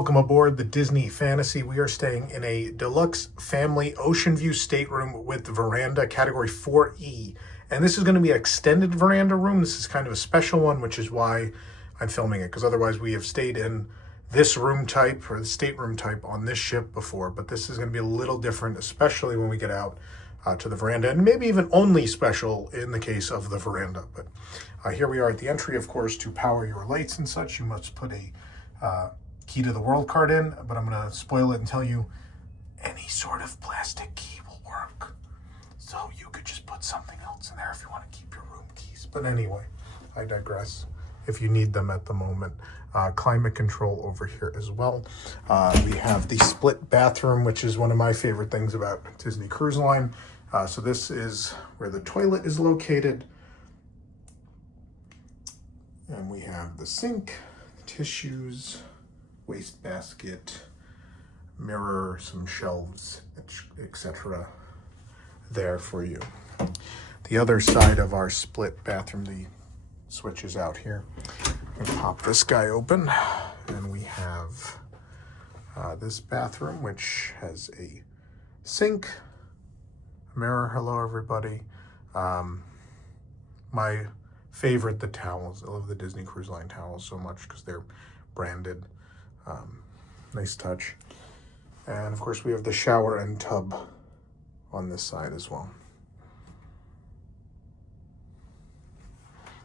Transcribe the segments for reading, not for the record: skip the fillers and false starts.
Welcome aboard the Disney Fantasy. We are staying in a deluxe family Oceanview stateroom with veranda category 4E. And this is going to be an extended veranda room. This is kind of a special one, which is why I'm filming it, because otherwise we have stayed in this room type or the stateroom type on this ship before. But this is going to be a little different, especially when we get out to the veranda, and maybe even only special in the case of the veranda. But here we are at the entry. Of course, to power your lights and such, you must put a key to the world card in, but I'm going to spoil it and tell you any sort of plastic key will work. So you could just put something else in there if you want to keep your room keys. But anyway, I digress. If you need them at the moment. Climate control over here as well. We have the split bathroom, which is one of my favorite things about Disney Cruise Line. So this is where the toilet is located. And we have the sink, tissues, waste basket, mirror, some shelves, etc. there for you. The other side of our split bathroom, the switch is out here. I'm gonna pop this guy open, and we have this bathroom, which has a sink, mirror. Hello, everybody. My favorite, the towels. I love the Disney Cruise Line towels so much because they're branded. Nice touch. And of course we have the shower and tub on this side as well.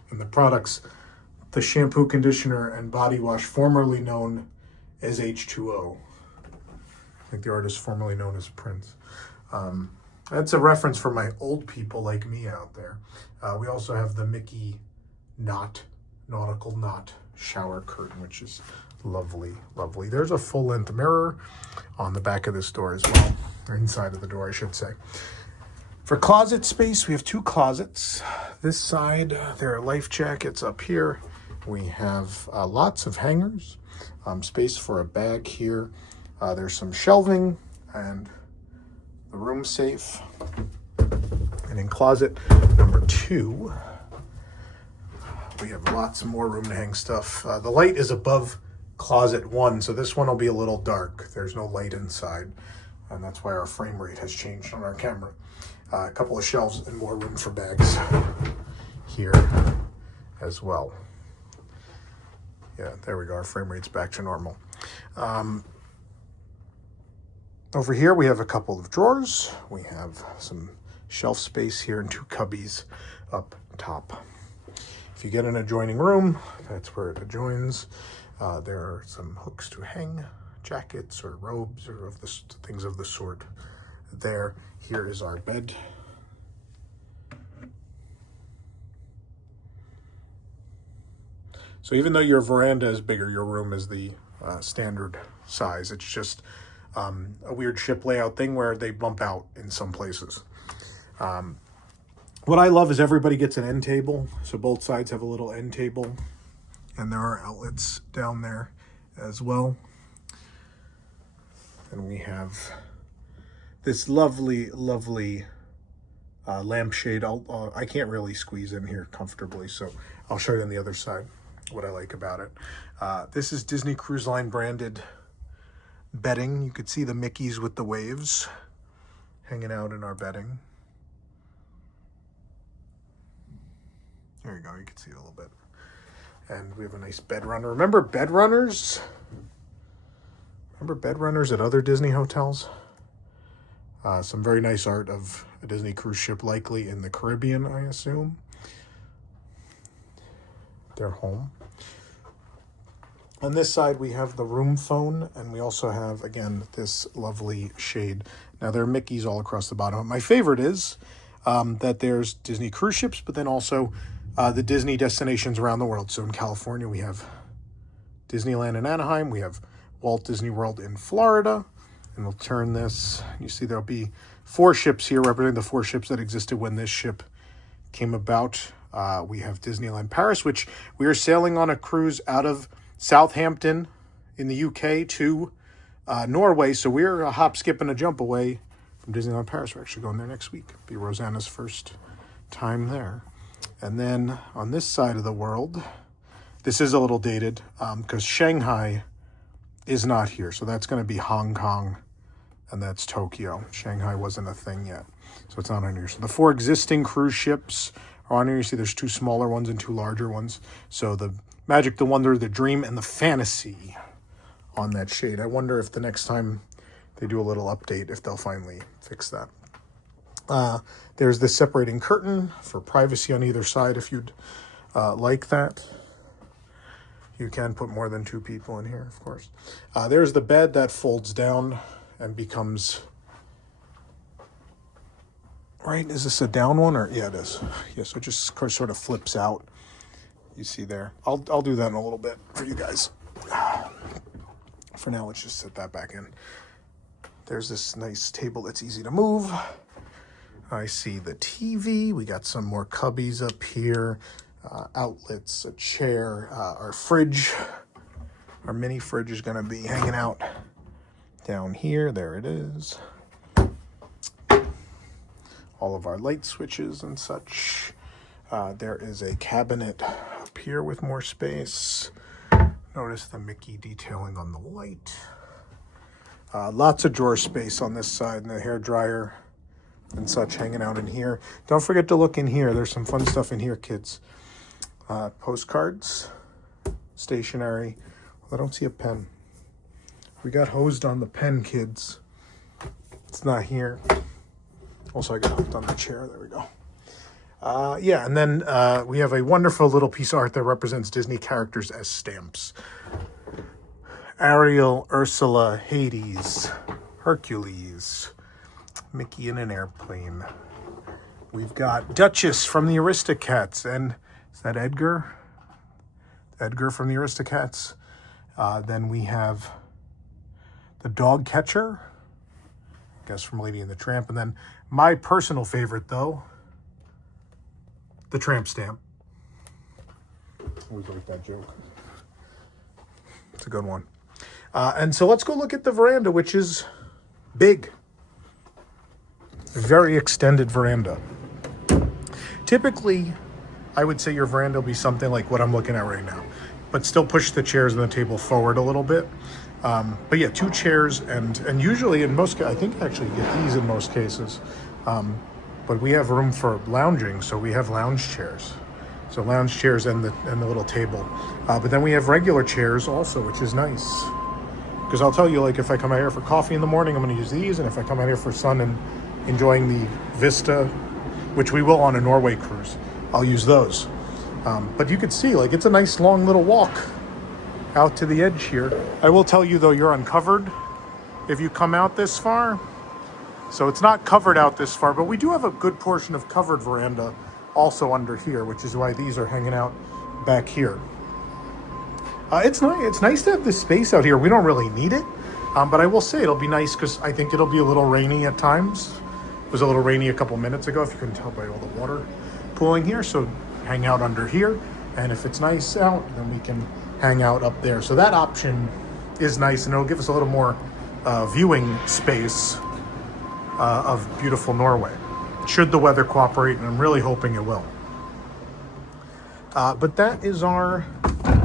And the products, the shampoo, conditioner, and body wash, formerly known as H2O. I think the artist formerly known as Prince. That's a reference for my old people like me out there. We also have the Mickey nautical knot shower curtain, which is lovely, lovely. There's a full-length mirror on the back of this door as well, or inside of the door, I should say. For closet space, we have two closets. This side, there are life jackets up here. We have lots of hangers, space for a bag here. There's some shelving and the room safe. And in closet number 2, we have lots more room to hang stuff. The light is above closet 1, so this one will be a little dark. There's no light inside, and that's why our frame rate has changed on our camera. A couple of shelves and more room for bags here as well. Yeah, there we go. Our frame rate's back to normal. Over here, we have a couple of drawers. We have some shelf space here and 2 cubbies up top. If you get an adjoining room, that's where it adjoins. There are some hooks to hang jackets or robes or of the things of the sort there. Here is our bed. So even though your veranda is bigger, your room is the standard size. It's just a weird ship layout thing where they bump out in some places. What I love is everybody gets an end table. So both sides have a little end table. And there are outlets down there as well. And we have this lovely, lovely lampshade. I can't really squeeze in here comfortably, so I'll show you on the other side what I like about it. This is Disney Cruise Line branded bedding. You could see the Mickeys with the waves hanging out in our bedding. There you go, you can see it a little bit. And we have a nice bed runner. Remember bed runners? Remember bed runners at other Disney hotels? Some very nice art of a Disney cruise ship, likely in the Caribbean, I assume. Their home. On this side, we have the room phone, and we also have, again, this lovely shade. Now, there are Mickeys all across the bottom. My favorite is that there's Disney cruise ships, but then also the Disney destinations around the world. So in California, we have Disneyland in Anaheim. We have Walt Disney World in Florida. And we'll turn this. You see there'll be 4 ships here representing the 4 ships that existed when this ship came about. We have Disneyland Paris, which we are sailing on a cruise out of Southampton in the UK to Norway. So we're a hop, skip, and a jump away from Disneyland Paris. We're actually going there next week. It'll be Rosanna's first time there. And then on this side of the world, this is a little dated because Shanghai is not here. So that's going to be Hong Kong, and that's Tokyo. Shanghai wasn't a thing yet, so it's not on here. So the 4 existing cruise ships are on here. You see there's 2 smaller ones and 2 larger ones. So the Magic, the Wonder, the Dream, and the Fantasy on that shade. I wonder if the next time they do a little update, if they'll finally fix that. There's the separating curtain for privacy on either side if you'd like that. You can put more than 2 people in here, of course. There's the bed that folds down and becomes... Right, is this a down one? Or yeah, it is. Yeah, so it just sort of flips out. You see there. I'll do that in a little bit for you guys. For now, let's just set that back in. There's this nice table that's easy to move. I see the TV. We got some more cubbies up here. Outlets, a chair, our fridge. Our mini fridge is going to be hanging out down here. There it is. All of our light switches and such. There is a cabinet up here with more space. Notice the Mickey detailing on the light. Lots of drawer space on this side, and the hair dryer and such hanging out in here. Don't forget to look in here. There's some fun stuff in here, kids. Postcards, stationery. Well, I don't see a pen. We got hosed on the pen, kids. It's not here. Also, I got hooked on the chair. There we go. Yeah, and then we have a wonderful little piece of art that represents Disney characters as stamps. Ariel, Ursula, Hades, Hercules, Mickey in an airplane. We've got Duchess from the Aristocats, and is that Edgar? Edgar from the Aristocats. Then we have the dog catcher, I guess from Lady and the Tramp, and then my personal favorite, though, the tramp stamp. Always like that joke. It's a good one. And so let's go look at the veranda, which is big. Very extended veranda. Typically, I would say your veranda will be something like what I'm looking at right now, but still push the chairs and the table forward a little bit. But yeah, 2 chairs, and usually in most, I think actually you get these in most cases. But we have room for lounging, so we have lounge chairs. So lounge chairs and the little table. But then we have regular chairs also, which is nice. Because I'll tell you, like, if I come out here for coffee in the morning, I'm going to use these. And if I come out here for sun and enjoying the vista, which we will on a Norway cruise, I'll use those. But you can see, like, it's a nice long little walk out to the edge here. I will tell you, though, you're uncovered if you come out this far. So it's not covered out this far, but we do have a good portion of covered veranda also under here, which is why these are hanging out back here. It's nice to have this space out here. We don't really need it, but I will say it'll be nice because I think it'll be a little rainy at times. It was a little rainy a couple minutes ago, if you couldn't tell by all the water pooling here. So hang out under here, and if it's nice out, then we can hang out up there. So that option is nice, and it'll give us a little more viewing space of beautiful Norway, should the weather cooperate, and I'm really hoping it will. But that is our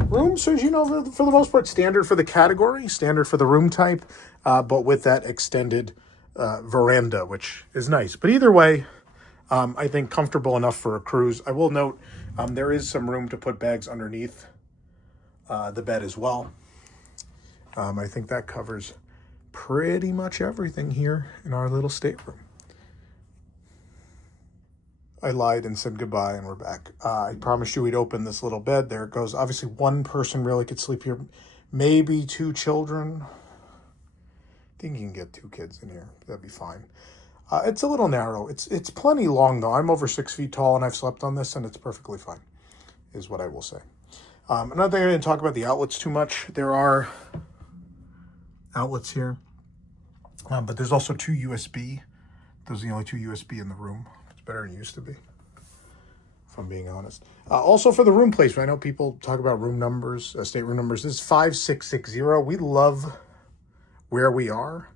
room. So, as you know, for the most part, standard for the category, standard for the room type, but with that extended veranda, which is nice. But either way, I think comfortable enough for a cruise. I will note there is some room to put bags underneath the bed as well. I think that covers pretty much everything here in our little stateroom. I lied and said goodbye, and we're back. I promised you we'd open this little bed. There it goes. Obviously, one person really could sleep here. Maybe 2 children. I think you can get 2 kids in here. That'd be fine. It's a little narrow. It's plenty long, though. I'm over 6 feet tall, and I've slept on this, and it's perfectly fine, is what I will say. Another thing, I didn't talk about the outlets too much. There are outlets here, but there's also 2 USB. Those are the only 2 USB in the room. It's better than it used to be, if I'm being honest. Also for the room placement, I know people talk about room numbers, stateroom numbers. This is 5660. We love where we are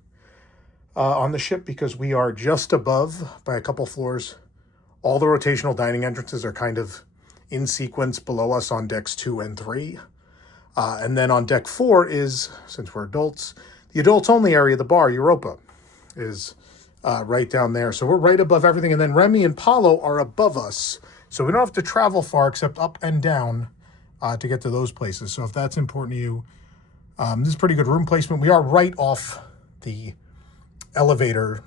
on the ship because we are just above by a couple floors. All the rotational dining entrances are kind of in sequence below us on decks 2 and 3. And then on deck 4 is, since we're adults, the adults only area, the bar, Europa, is right down there. So we're right above everything. And then Remy and Paulo are above us. So we don't have to travel far except up and down to get to those places. So if that's important to you, this is pretty good room placement. We are right off the elevator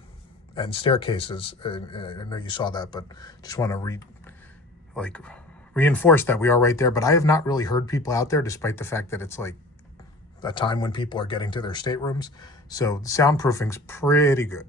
and staircases. I know you saw that, but just want to reinforce that we are right there. But I have not really heard people out there, despite the fact that it's like a time when people are getting to their staterooms. So the soundproofing's pretty good.